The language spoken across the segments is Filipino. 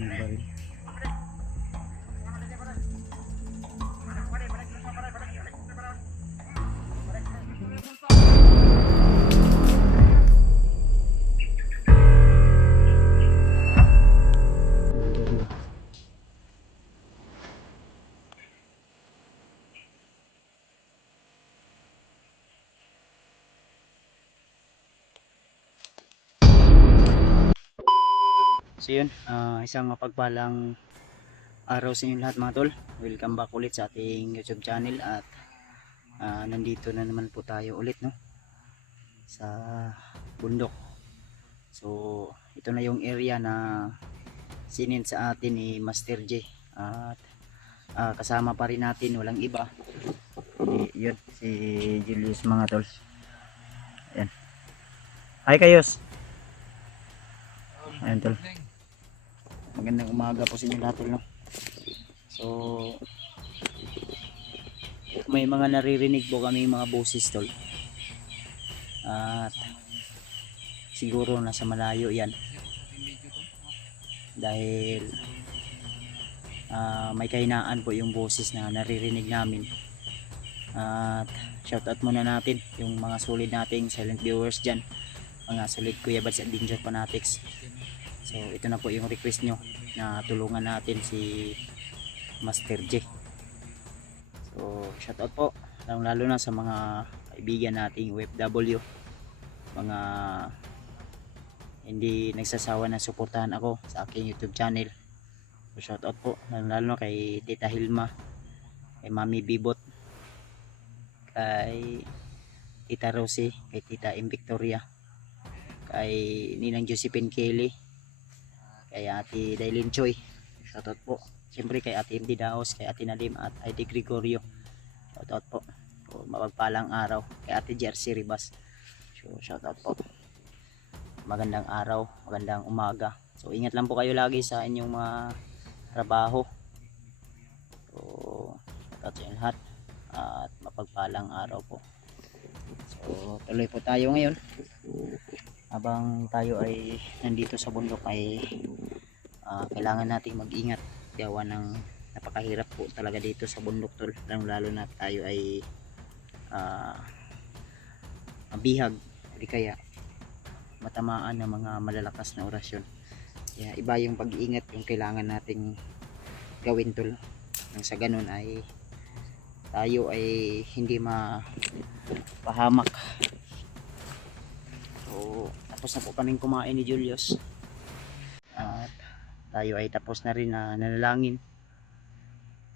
Yung baril. So yun, isang mapagpalang araw sa inyo lahat mga tol. Welcome back ulit sa ating YouTube channel at nandito na naman po tayo ulit, no, sa bundok. So ito na yung area na sinin sa atin ni Master J at kasama pa rin natin, walang iba, yun, si Julius mga tol. Ayan. Hi Kayos. Ayan tol. Magandang umaga po sa inyo lahat, no. So may mga naririnig po kami mga boses tol. At siguro nasa malayo yan. Dahil may kahinaan po yung boses na naririnig namin. At shoutout muna natin yung mga solid nating silent viewers dyan. Mga solid Kuya Bads at Danger Fanatics. So ito na po yung request nyo na tulungan natin si Master J. So shoutout po lalo na sa mga kaibigan nating OFW, mga hindi nagsasawa na suportahan ako sa aking YouTube channel. So shoutout po lalo na kay Tita Hilma, kay Mami Bibot, kay Tita Rosie, kay Tita M. Victoria, kay Ninang Josephine Kelly, kay Ate Dailin Choi. Shoutout po. Siyempre kay Ate MD Daos, kay Ate Nalim at Ate Gregorio. Shoutout po. So, mapagpalang araw. Kay Ate Jersey Ribas. So shoutout po. Magandang araw, magandang umaga. So ingat lang po kayo lagi sa inyong mga trabaho. So shoutout sa lahat at mapagpalang araw po. So tuloy po tayo ngayon. Habang tayo ay nandito sa bundok ay kailangan nating mag-ingat gawa ng napakahirap po talaga dito sa bundok tol, lalo na tayo ay mabihag o kaya matamaan ng mga malalakas na orasyon. Kaya iba yung pag-iingat yung kailangan nating gawin tol, nang sa ganun ay tayo ay hindi mapahamak. So tapos na po kaming kumain ni Julius at tayo ay tapos na rin na nanalangin.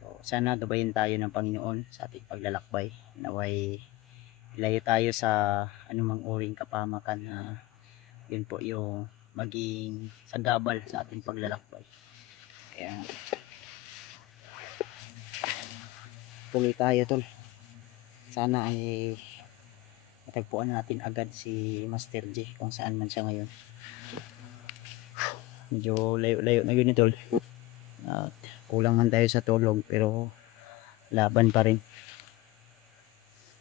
So sana gabayan tayo ng Panginoon sa ating paglalakbay, naway ilayo tayo sa anumang uring kapahamakan na yun po yung maging sagabal sa ating paglalakbay. Kaya tuloy tayo tol. Sana ay matagpuan natin agad si Master J kung saan man siya ngayon. Medyo layo-layo na yun tol at kulangan tayo sa tulog pero laban pa rin.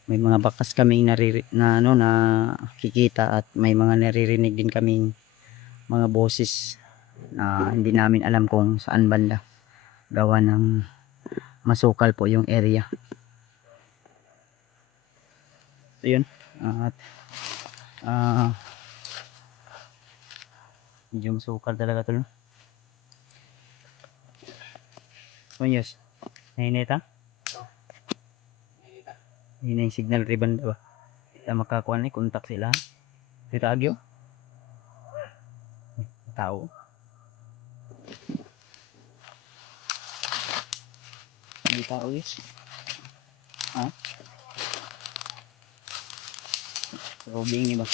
May mga bakas kaming nakikita at may mga naririnig din kaming mga boses na hindi namin alam kung saan banda, gawa ng masukal po yung area. So yun, at medyo masukal talaga tol. So yes, nainita? Yun yung signal ribbon ba? Kita makakuha ni kontak sila. Si Tagyo? Tao? May tao yes? Ha? Robing ni ba?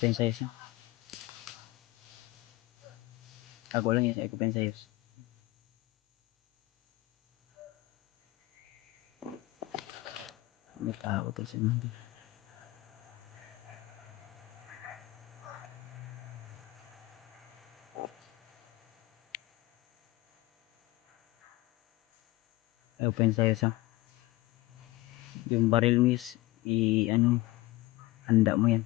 Pensayos na. Ako lang yes, ako pensayos. May tao to sa mga. Open sa'yo sa yung baril mo is handa mo yan.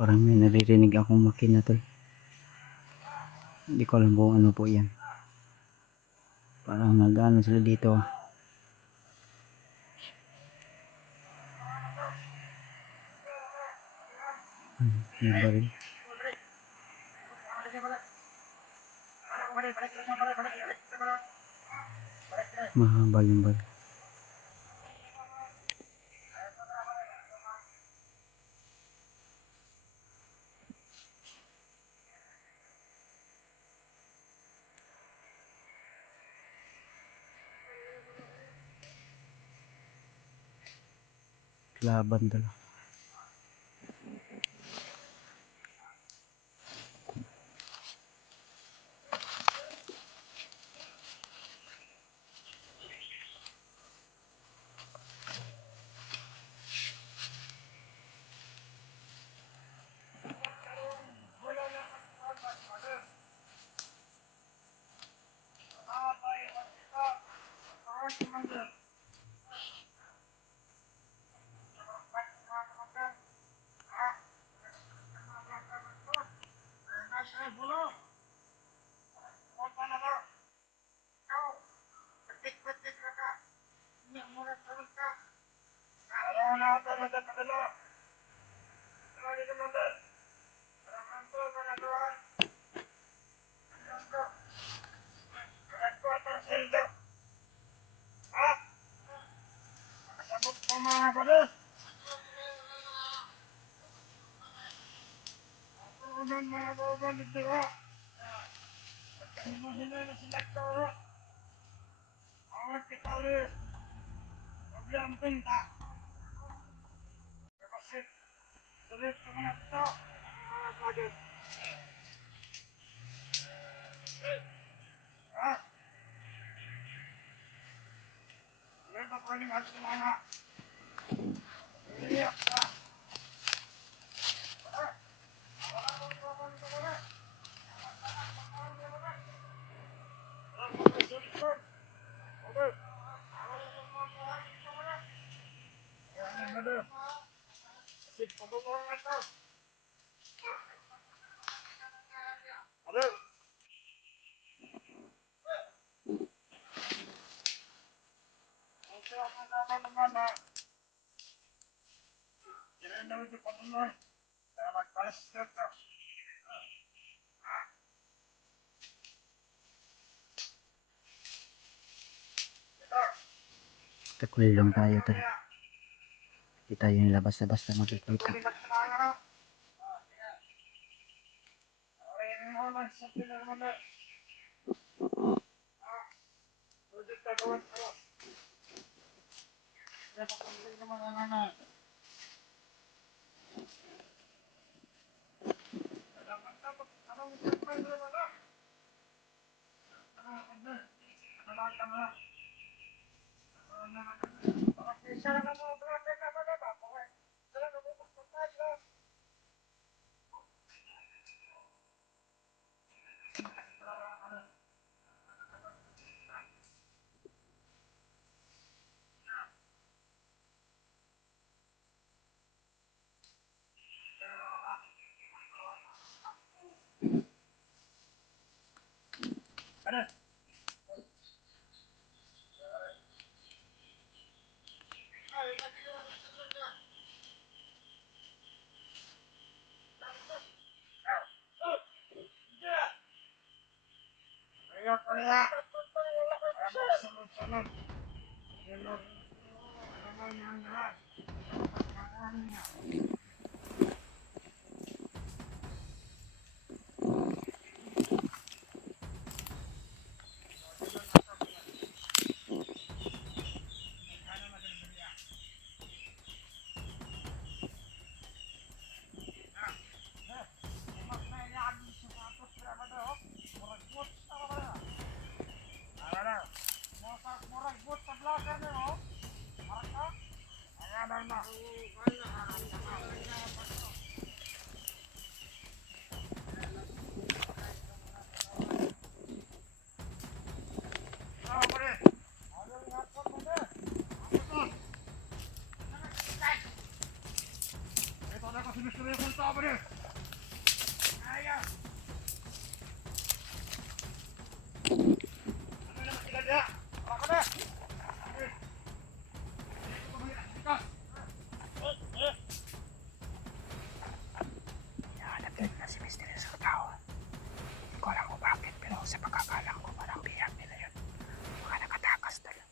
Parang may naririnig akong makina tol. Hindi ko alam kung ano po yan. Parang nag-ano sila dito. May baril. Mahaba yung baril. Laban dala. Takulil lang tayo tayo. Hindi tayo nilabas-labas na makikita. Hanap na si Misteryoso Tao. Hindi ko alam kung bakit, pero sa pagkakalang ko parang biyak nila yun. Mga nakatakas talaga.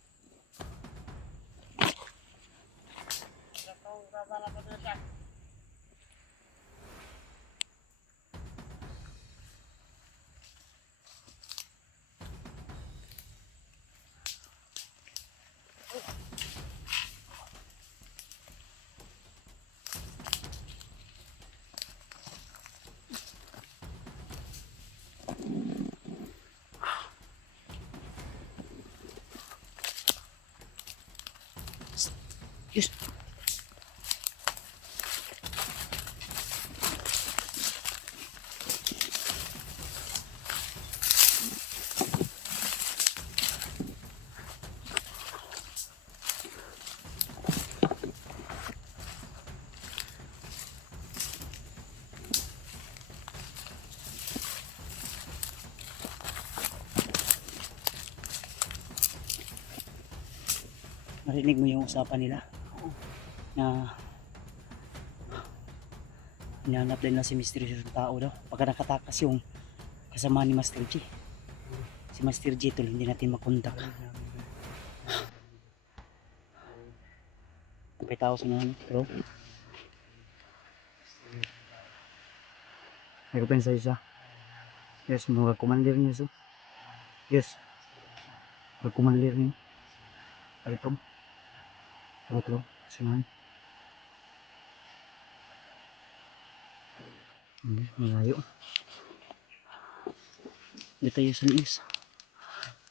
Yes. Narinig mo yung usapan nila na hinahanap din na si Misteryoso Tao daw pagka nakatakas yung kasama ni Master G. Si Master G tol, hindi natin makontak. May tao sa mga bro. May kapensa isa. Yes, mga commander niya so. Yes. Mga commander niya. Alitong. Alitong. Sinahan. Malayo. Dito tayo sa liis.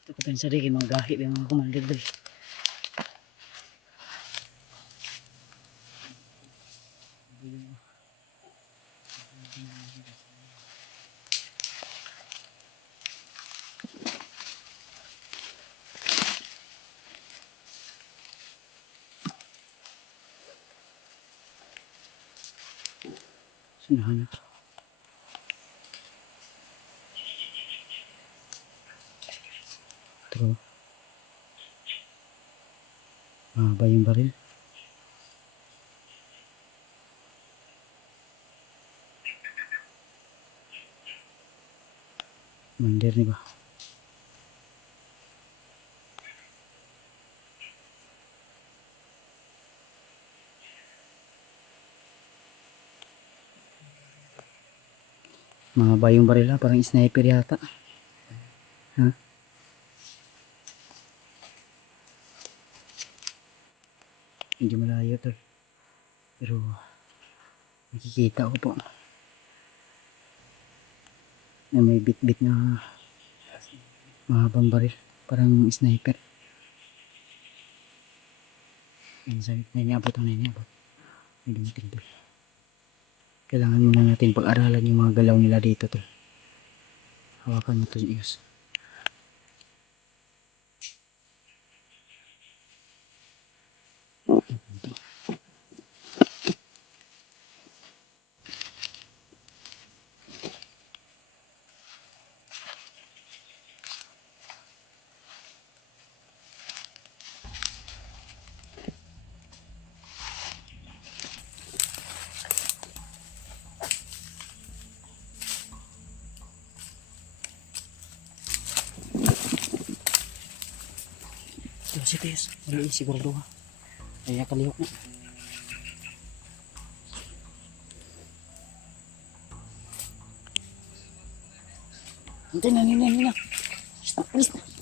Ito ko pensa rin mga gahi ng mga commander dali. Sinahan na. Ito. Mahaba yung baril. Commander ni ba? Mahaba yung baril ha, parang sniper yata. Ha? Medyo malayo to. Pero nakikita ko po na may bit-bit na mahabang baril. Parang sniper. Naniabot ang naniabot. May dumitig. Kailangan muna natin pag-aralan yung mga galaw nila dito to. Hawakan mo to Diyos. Si Tess, mali siguro doon ha. Ay, nakalihok na. Hintay na, nina. Stop, please na.